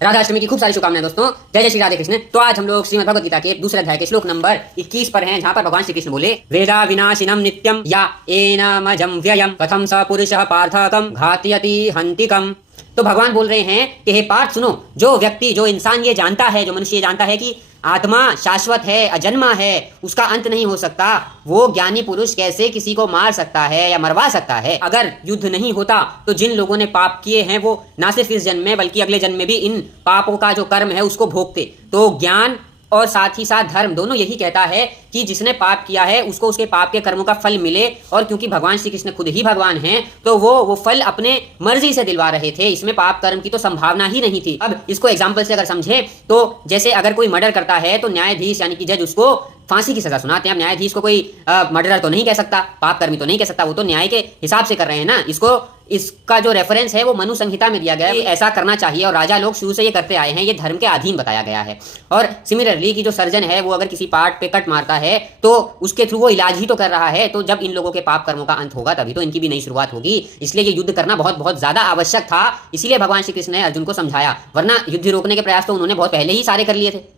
राधाष्टमी की खूब सारी शुभकामनाएं दोस्तों। जय जय श्री राधे कृष्ण। तो आज हम लोग श्रीमद् भगवद गीता के दूसरे अध्याय के श्लोक नंबर 21 पर हैं, जहां पर भगवान श्री कृष्ण बोले वेदा विनाशिनम नित्यम या एनमजम व्ययम कथम स पुरुषः पार्थकम घातयति हंतिकम। तो भगवान बोल रहे हैं कि हे पार्थ सुनो, जो व्यक्ति जो इंसान ये जानता है, जो मनुष्य ये जानता है कि आत्मा शाश्वत है, अजन्मा है, उसका अंत नहीं हो सकता, वो ज्ञानी पुरुष कैसे किसी को मार सकता है या मरवा सकता है। अगर युद्ध नहीं होता तो जिन लोगों ने पाप किए हैं वो ना सिर्फ इस जन्म में बल्कि अगले जन्म में भी इन पापों का जो कर्म है उसको भोगते। तो ज्ञान और साथ ही साथ धर्म दोनों यही कहता है कि जिसने पाप किया है उसको उसके पाप के कर्मों का फल मिले। और क्योंकि भगवान श्री कृष्ण खुद ही भगवान हैं तो वो फल अपने मर्जी से दिलवा रहे थे, इसमें पाप कर्म की तो संभावना ही नहीं थी। अब इसको एग्जाम्पल से अगर समझे तो जैसे अगर कोई मर्डर करता है तो न्यायाधीश यानी कि जज उसको फांसी की सजा सुनाते हैं। अब न्यायाधीश को कोई मर्डरर तो नहीं कह सकता, पाप कर्मी तो नहीं कह सकता, वो तो न्याय के हिसाब से कर रहे हैं ना। इसका जो रेफरेंस है वो मनु संहिता में दिया गया है, ऐसा करना चाहिए और राजा लोग शुरू से ये करते आए हैं, ये धर्म के अधीन बताया गया है। और सिमिलरली कि जो सर्जन है वो अगर किसी पार्ट पे कट मारता है तो उसके थ्रू वो इलाज ही तो कर रहा है। तो जब इन लोगों के पाप कर्मों का अंत होगा तभी तो इनकी भी नई शुरुआत होगी। इसलिए ये युद्ध करना बहुत बहुत ज्यादा आवश्यक था। इसीलिए भगवान श्री कृष्ण ने अर्जुन को समझाया, वरना युद्ध रोकने के प्रयास तो उन्होंने बहुत पहले ही सारे कर लिए थे।